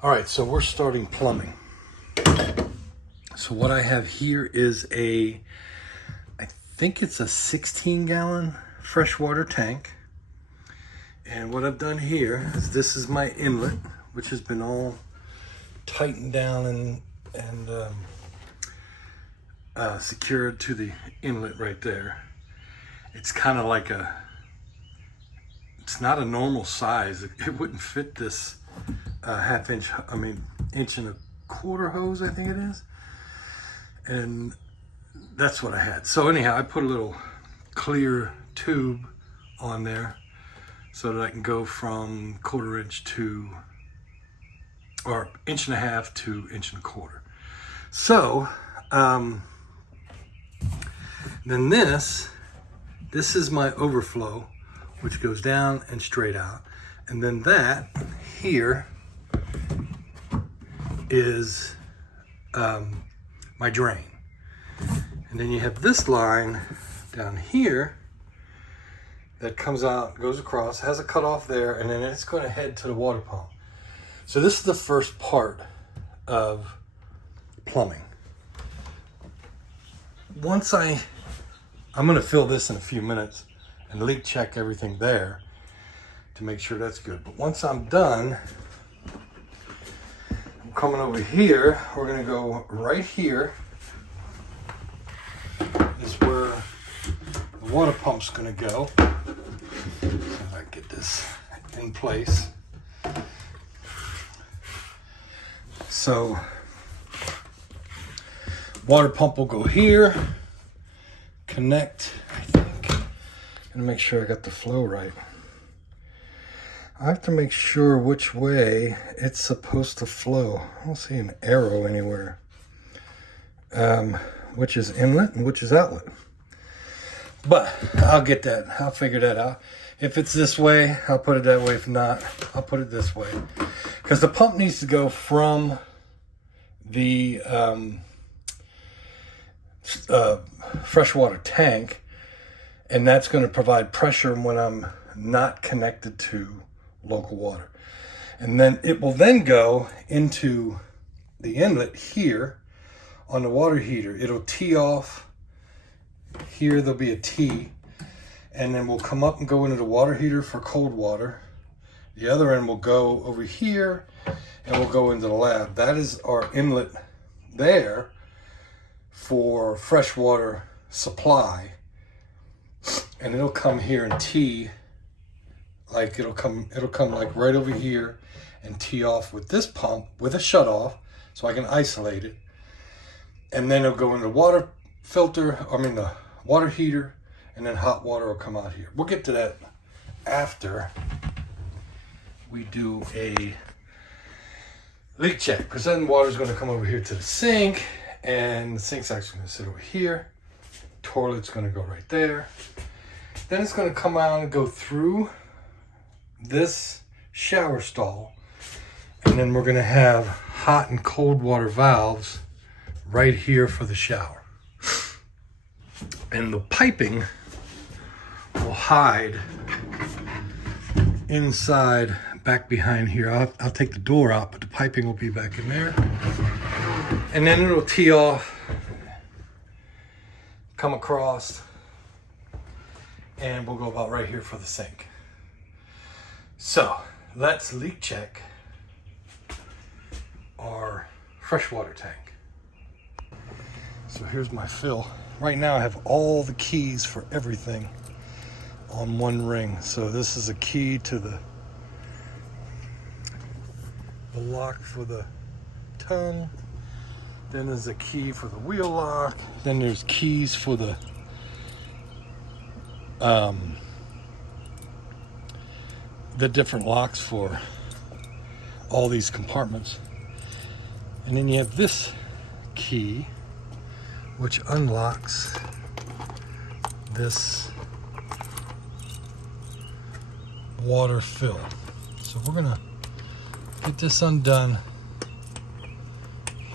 All right, so we're starting plumbing. So what I have here is I think it's a 16-gallon freshwater tank. And what I've done here is this is my inlet, which has been all tightened down and secured to the inlet right there. It's kind of like it's not a normal size. It wouldn't fit this inch and a quarter hose, I think it is. And that's what I had. So anyhow, I put a little clear tube on there so that I can go from 1/4 inch to, or 1.5 inches to 1.25 inches. So, then this is my overflow, which goes down and straight out. And then that here is my drain. And then you have this line down here that comes out, goes across, has a cutoff there, and then it's going to head to the water pump. So this is the first part of plumbing. Once I'm going to fill this in a few minutes and leak check everything there to make sure that's good. But once I'm done, I'm coming over here. We're going to go right here is where the water pump's going to go. See if I can get this in place. So water pump will go here, connect, I think. Gonna make sure I got the flow right. I have to make sure which way it's supposed to flow. I don't see an arrow anywhere. Which is inlet and which is outlet. But I'll get that. I'll figure that out. If it's this way, I'll put it that way. If not, I'll put it this way. Because the pump needs to go from the freshwater tank, and that's going to provide pressure when I'm not connected to local water. And then it will then go into the inlet here on the water heater. It'll tee off. Here there'll be a T, and then we'll come up and go into the water heater for cold water. The other end will go over here and we'll go into the lab. That is our inlet there for freshwater supply. And it'll come here and tee, like it'll come like right over here and tee off with this pump with a shut off so I can isolate it. And then it'll go in the water filter, the water heater, and then hot water will come out here. We'll get to that after we do a leak check, because then water's going to come over here to the sink, and the sink's actually going to sit over here. Toilet's going to go right there. Then it's going to come out and go through this shower stall, and then we're going to have hot and cold water valves right here for the shower. And the piping will hide inside, back behind here. I'll take the door out, but the piping will be back in there. And then it'll tee off, come across, and we'll go about right here for the sink. So let's leak check our freshwater tank. So here's my fill. Right now I have all the keys for everything on one ring. So this is a key to the lock for the tongue. Then there's a key for the wheel lock. Then there's keys for the different locks for all these compartments. And then you have this key, which unlocks this water fill. So we're gonna get this undone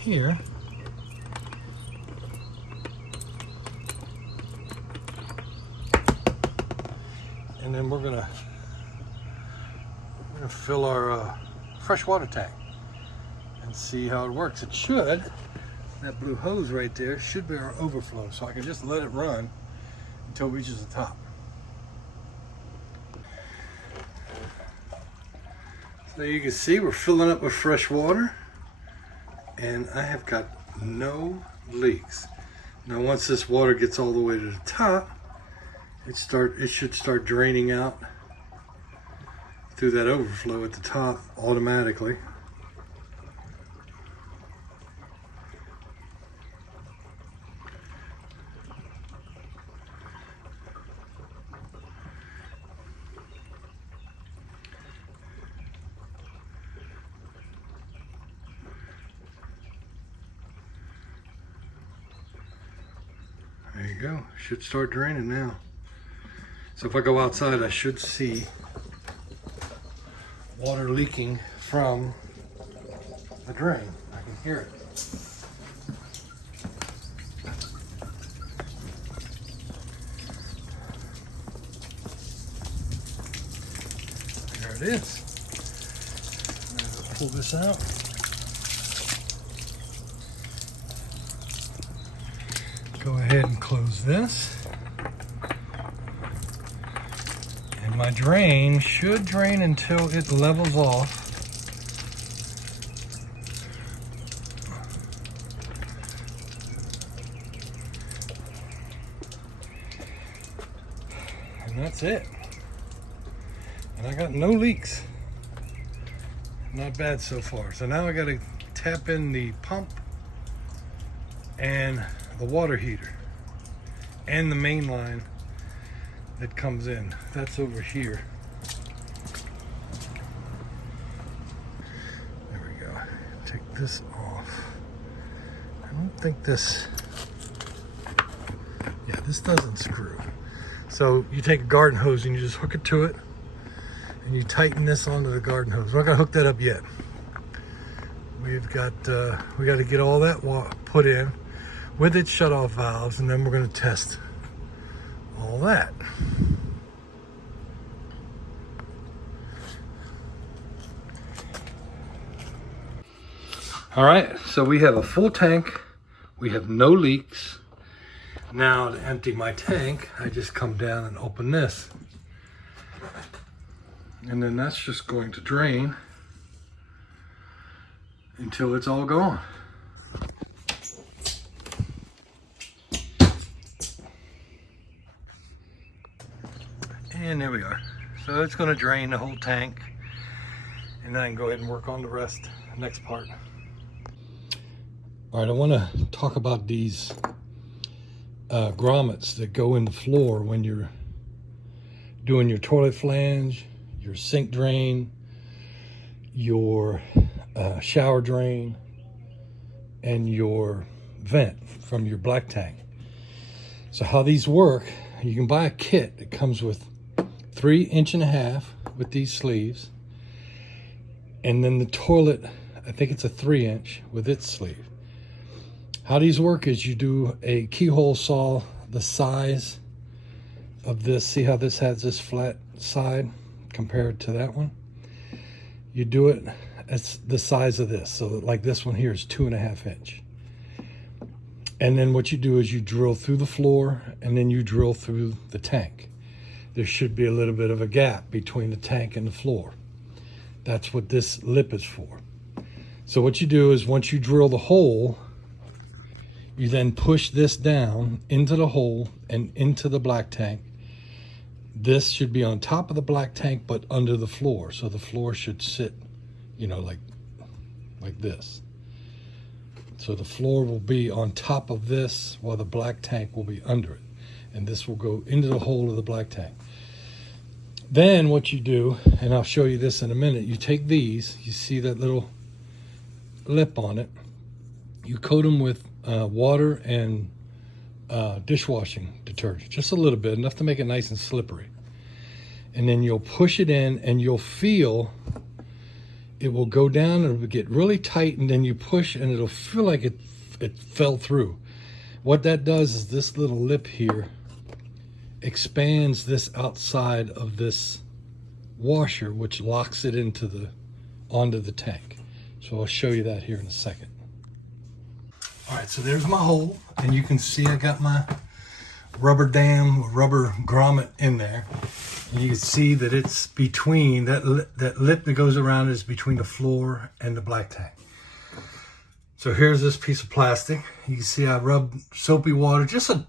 here. And then we're gonna fill our freshwater tank. and see how it works. It should, that blue hose right there should be our overflow, so I can just let it run until it reaches the top. So you can see we're filling up with fresh water, and I have got no leaks. Now once this water gets all the way to the top, it should start draining out through that overflow at the top automatically. There you go. Should start draining now. So if I go outside, I should see water leaking from the drain. I can hear it. There it is. I'll pull this out. Go ahead and close this. And my drain should drain until it levels off. And that's it. And I got no leaks. Not bad so far. So now I got to tap in the pump and the water heater and the main line that comes in. That's over here. There we go. Take this off. I don't think this, yeah, this doesn't screw. So you take a garden hose and you just hook it to it and you tighten this onto the garden hose. We're not gonna hook that up yet. We've got, we got to get all that put in with its shut-off valves, and then we're going to test all that. All right, so we have a full tank. We have no leaks. Now to empty my tank, I just come down and open this. And then that's just going to drain until it's all gone. And there we are. So it's going to drain the whole tank, and then I can go ahead and work on the rest, next part. All right, I want to talk about these grommets that go in the floor when you're doing your toilet flange, your sink drain, your shower drain, and your vent from your black tank. So how these work, you can buy a kit that comes with 3.5 inches with these sleeves, and then the toilet, I think it's a 3-inch with its sleeve. How these work is you do a keyhole saw the size of this. See how this has this flat side compared to that one? You do it as the size of this. So like this one here is 2.5 inch. And then what you do is you drill through the floor, and then you drill through the tank. There should be a little bit of a gap between the tank and the floor. That's what this lip is for. So what you do is once you drill the hole, you then push this down into the hole and into the black tank. This should be on top of the black tank, but under the floor. So the floor should sit, you know, like this. So the floor will be on top of this while the black tank will be under it. And this will go into the hole of the black tank. Then what you do, and I'll show you this in a minute, you take these, you see that little lip on it, you coat them with water and dishwashing detergent, just a little bit, enough to make it nice and slippery. And then you'll push it in, and you'll feel it will go down, and it'll get really tight, and then you push and it'll feel like it fell through. What that does is this little lip here expands this outside of this washer, which locks it onto the tank. So I'll show you that here in a second. All right, so there's my hole, and you can see I got my rubber grommet in there. And you can see that it's between, that lip that goes around is between the floor and the black tank. So here's this piece of plastic. You can see I rub soapy water, just a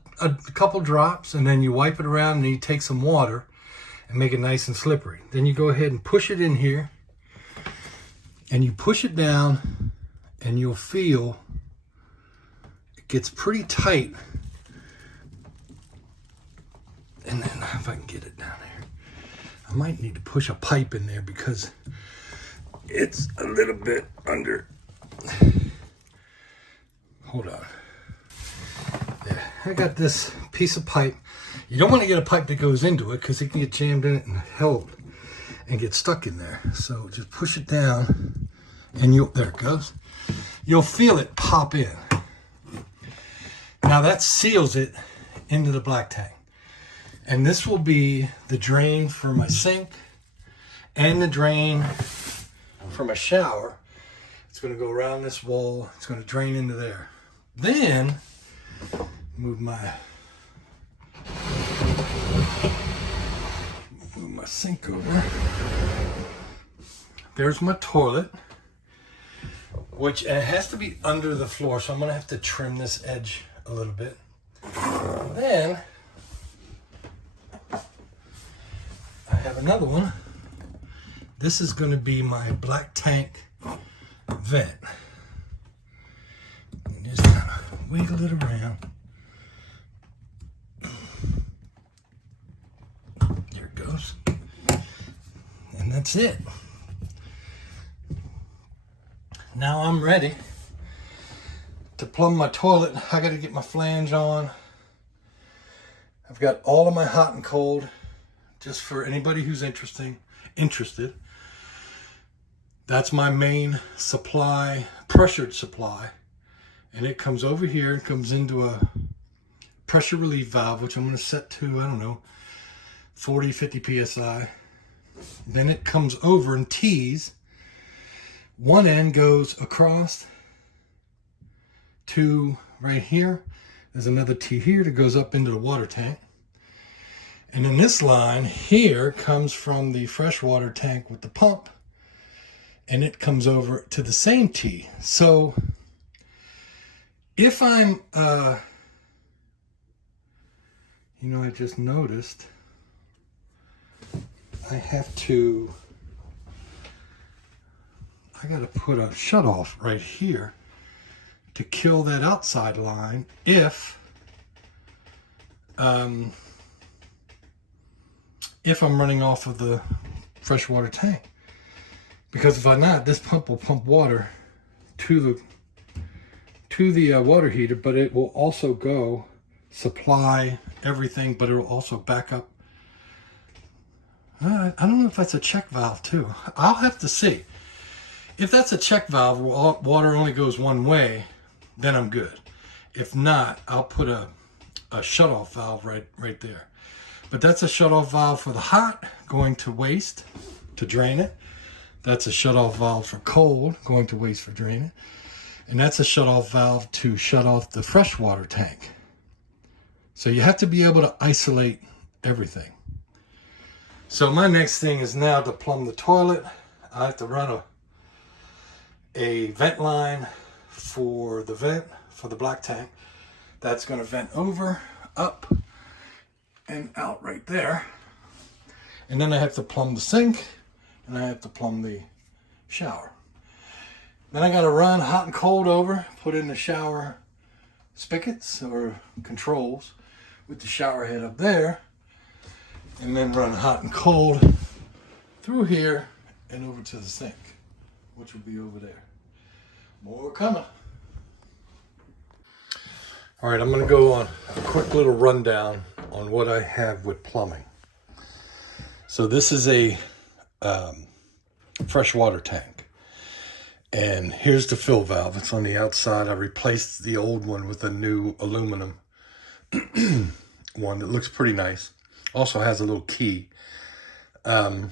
couple drops, and then you wipe it around, and then you take some water and make it nice and slippery. Then you go ahead and push it in here, and you push it down, and you'll feel it gets pretty tight. And then if I can get it down there, I might need to push a pipe in there because it's a little bit under. Hold on. There, I got this piece of pipe. You don't want to get a pipe that goes into it because it can get jammed in it and held and get stuck in there. So just push it down, and there it goes. You'll feel it pop in. Now that seals it into the black tank. And this will be the drain for my sink and the drain for my shower. It's going to go around this wall. It's going to drain into there. Then move my sink over. There's my toilet, which it has to be under the floor, so I'm going to have to trim this edge a little bit. And then I have another one. This is going to be my black tank vent. And just kind of wiggle it around. There it goes. And that's it. Now I'm ready to plumb my toilet. I got to get my flange on. I've got all of my hot and cold, just for anybody who's interested. That's my main supply, pressured supply. And it comes over here and comes into a pressure relief valve, which I'm going to set to, I don't know, 40, 50 PSI. Then it comes over and tees. One end goes across to right here. There's another T here that goes up into the water tank. And then this line here comes from the freshwater tank with the pump, and it comes over to the same T. So if I'm, I just noticed I got to put a shutoff right here to kill that outside line if I'm running off of the freshwater tank. Because if I'm not, this pump will pump water to the water heater, but it will also go supply everything, but it will also back up. I don't know if that's a check valve too. I'll have to see. If that's a check valve where water only goes one way, then I'm good. If not, I'll put a shutoff valve right there. But that's a shutoff valve for the hot going to waste to drain it. That's a shutoff valve for cold going to waste for draining. And that's a shutoff valve to shut off the freshwater tank. So you have to be able to isolate everything. So my next thing is now to plumb the toilet. I have to run a vent line for the vent for the black tank. That's going to vent over, up, and out right there. And then I have to plumb the sink, and I have to plumb the shower. Then I got to run hot and cold over, put in the shower spigots or controls with the shower head up there, and then run hot and cold through here and over to the sink, which will be over there. More coming. All right, I'm going to go on a quick little rundown on what I have with plumbing. So this is a freshwater tank. And here's the fill valve. It's on the outside. I replaced the old one with a new aluminum one that looks pretty nice. Also has a little key. But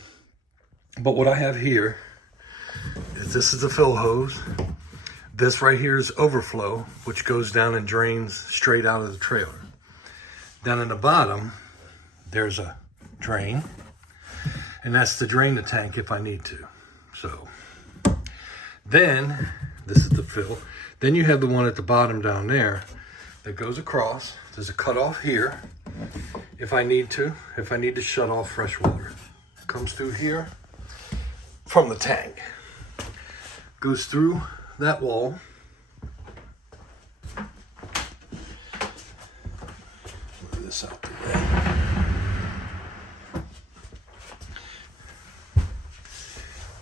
what I have here is this is the fill hose. This right here is overflow, which goes down and drains straight out of the trailer. Down in the bottom, there's a drain, and that's to drain the tank if I need to. So then, this is the fill. Then you have the one at the bottom down there that goes across. There's a cutoff here if I need to shut off fresh water. Comes through here from the tank. Goes through that wall. Move this out the way.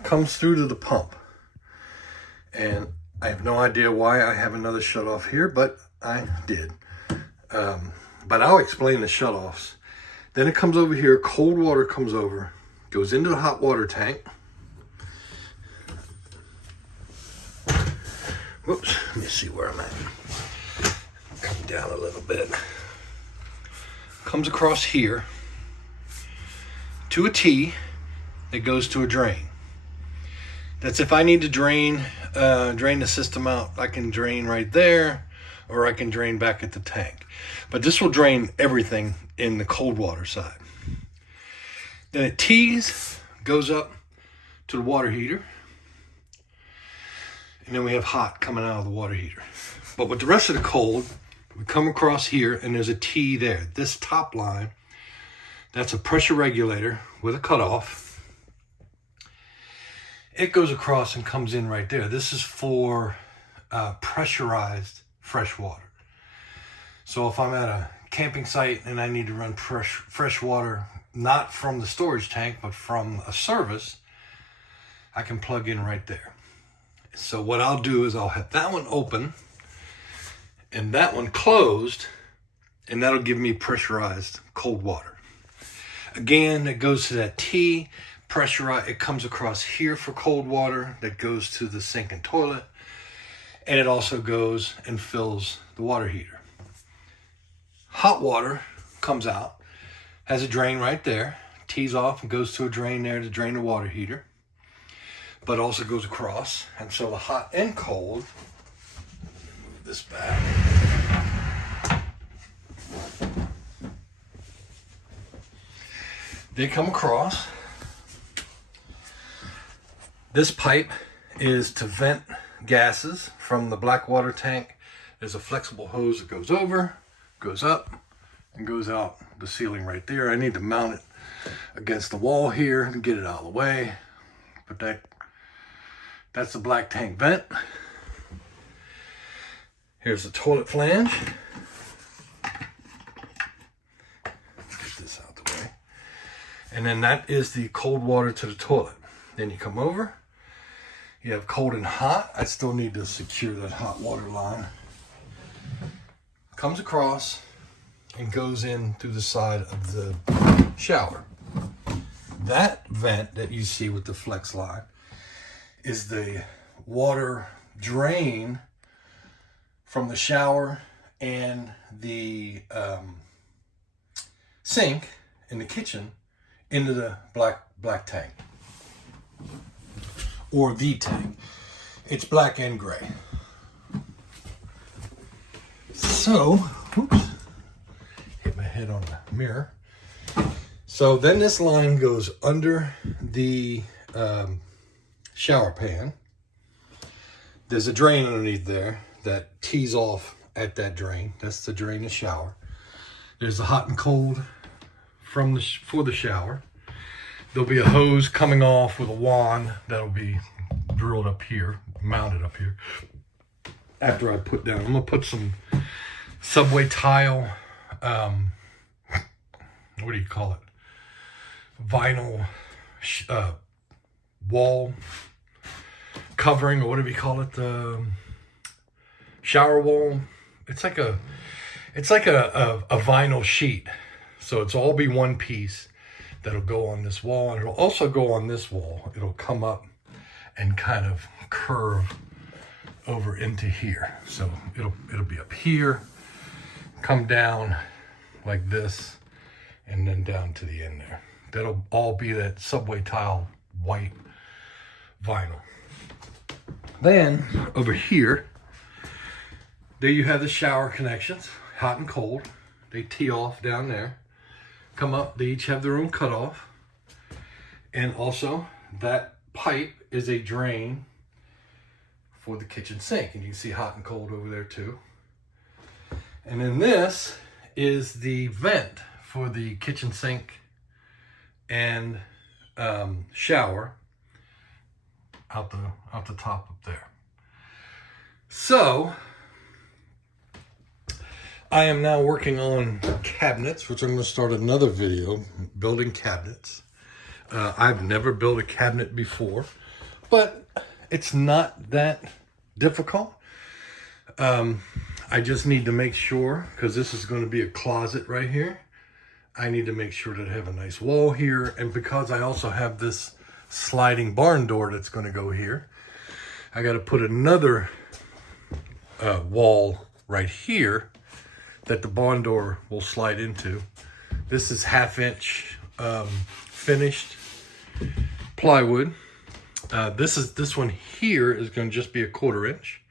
Comes through to the pump. And I have no idea why I have another shut off here, but I did. But I'll explain the shut offs. Then it comes over here, cold water comes over, goes into the hot water tank. Whoops, let me see where I'm at. Come down a little bit. Comes across here to a T that goes to a drain. That's if I need to drain the system out. I can drain right there, or I can drain back at the tank. But this will drain everything in the cold water side. Then it tees, goes up to the water heater. And then we have hot coming out of the water heater. But with the rest of the cold, we come across here and there's a T there. This top line, that's a pressure regulator with a cutoff. It goes across and comes in right there. This is for pressurized fresh water. So if I'm at a camping site and I need to run fresh water, not from the storage tank, but from a service, I can plug in right there. So what I'll do is I'll have that one open and that one closed, and that'll give me pressurized cold water. Again, it goes to that T, pressurized, it comes across here for cold water that goes to the sink and toilet, and it also goes and fills the water heater. Hot water comes out, has a drain right there, tees off and goes to a drain there to drain the water heater, but also goes across. And so the hot and cold, move this back. They come across. This pipe is to vent gases from the black water tank. There's a flexible hose that goes over, goes up, and goes out the ceiling right there. I need to mount it against the wall here and get it out of the way. But that's the black tank vent. Here's the toilet flange. Get this out the way. And then that is the cold water to the toilet. Then you come over. You have cold and hot. I still need to secure that hot water line. Comes across and goes in through the side of the shower. That vent that you see with the flex line is the water drain from the shower and the sink in the kitchen into the black tank, or the tank. It's black and gray. So, whoops, hit my head on the mirror. So then this line goes under the shower pan. There's a drain underneath there that tees off at that drain. That's to drain the shower. There's the hot and cold for the shower. There'll be a hose coming off with a wand that'll be drilled up here, mounted up here. After I put down, I'm gonna put some subway tile, what do you call it? Vinyl wall covering, or whatever you call it, shower wall. It's like a vinyl sheet. So it's all be one piece that'll go on this wall, and it'll also go on this wall. It'll come up and kind of curve over into here. So it'll be up here, come down like this, and then down to the end there. That'll all be that subway tile white vinyl. Then over here, there you have the shower connections, hot and cold. They tee off down there. Come up, they each have their own cutoff. And also that pipe is a drain for the kitchen sink. And you can see hot and cold over there too. And then this is the vent for the kitchen sink and shower out the top up there. So I am now working on cabinets, which I'm going to start another video building cabinets. I've never built a cabinet before, but it's not that difficult. I just need to make sure, because this is going to be a closet right here, I need to make sure that I have a nice wall here. And because I also have this sliding barn door that's going to go here, I got to put another wall right here that the barn door will slide into. This is 1/2 inch finished plywood. This one here is going to just be a 1/4 inch.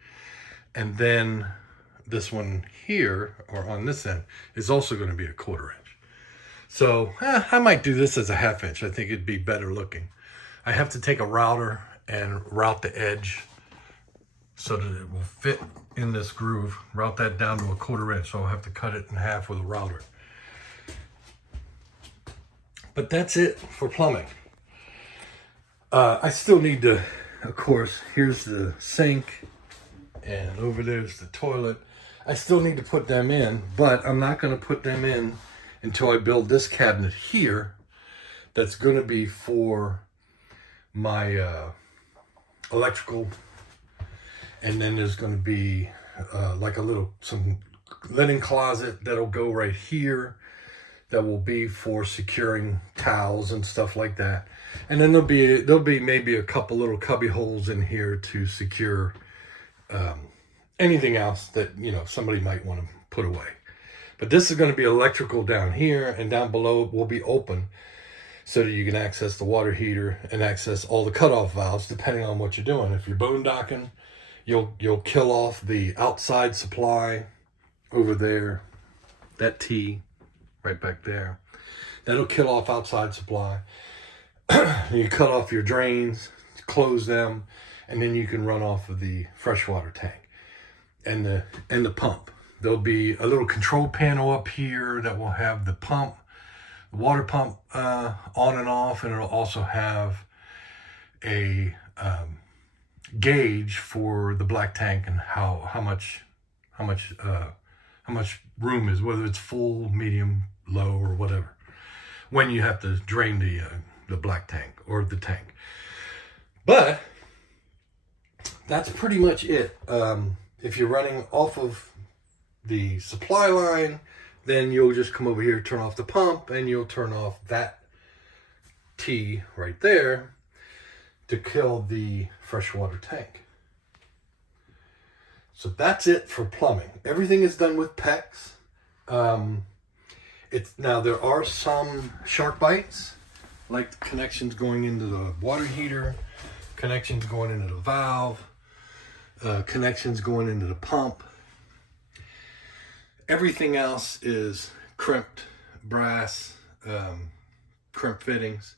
And then this one here, or on this end, is also going to be a 1/4 inch. So I might do this as a 1/2 inch. I think it'd be better looking. I have to take a router and route the edge so that it will fit in this groove. Route that down to a 1/4 inch. So I'll have to cut it in half with a router. But that's it for plumbing. I still need to, of course, here's the sink and over there's the toilet. I still need to put them in, but I'm not going to put them in until I build this cabinet here. That's going to be for my electrical. And then there's going to be like some linen closet that'll go right here. That will be for securing towels and stuff like that. And then there'll be maybe a couple little cubby holes in here to secure anything else that, you know, somebody might want to put away. But this is going to be electrical down here, and down below will be open so that you can access the water heater and access all the cutoff valves depending on what you're doing. If you're boondocking, you'll kill off the outside supply over there, that T right back there. That'll kill off outside supply. You cut off your drains, close them, and then you can run off of the freshwater tank and the pump. There'll be a little control panel up here that will have the pump, the water pump on and off, and it'll also have a gauge for the black tank and how much room is, whether it's full, medium, low, or whatever, when you have to drain the black tank or the tank. But that's pretty much it. If you're running off of the supply line, then you'll just come over here, turn off the pump, and you'll turn off that T right there to kill the freshwater tank. So that's it for plumbing. Everything is done with PEX. Now there are some shark bites, like the connections going into the water heater, connections going into the valve, connections going into the pump. Everything else is crimped brass, crimp fittings.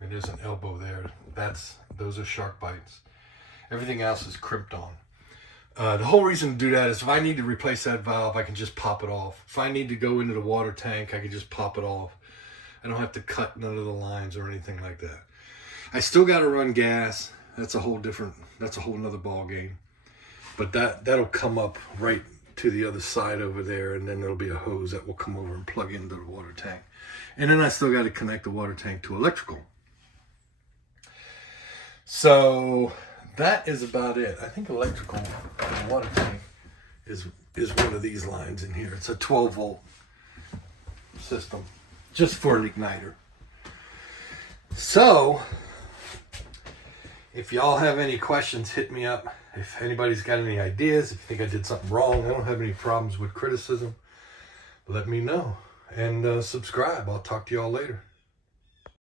And there's an elbow there. Those are shark bites. Everything else is crimped on. The whole reason to do that is if I need to replace that valve, I can just pop it off. If I need to go into the water tank, I can just pop it off. I don't have to cut none of the lines or anything like that. I still got to run gas. That's a whole nother ball game. But that'll come up right to the other side over there, and then there'll be a hose that will come over and plug into the water tank. And then I still got to connect the water tank to electrical. So that is about it. I think electrical and water tank is one of these lines in here. It's a 12-volt system just for an igniter. So if y'all have any questions, hit me up. If anybody's got any ideas, if you think I did something wrong, I don't have any problems with criticism, let me know. And subscribe. I'll talk to y'all later.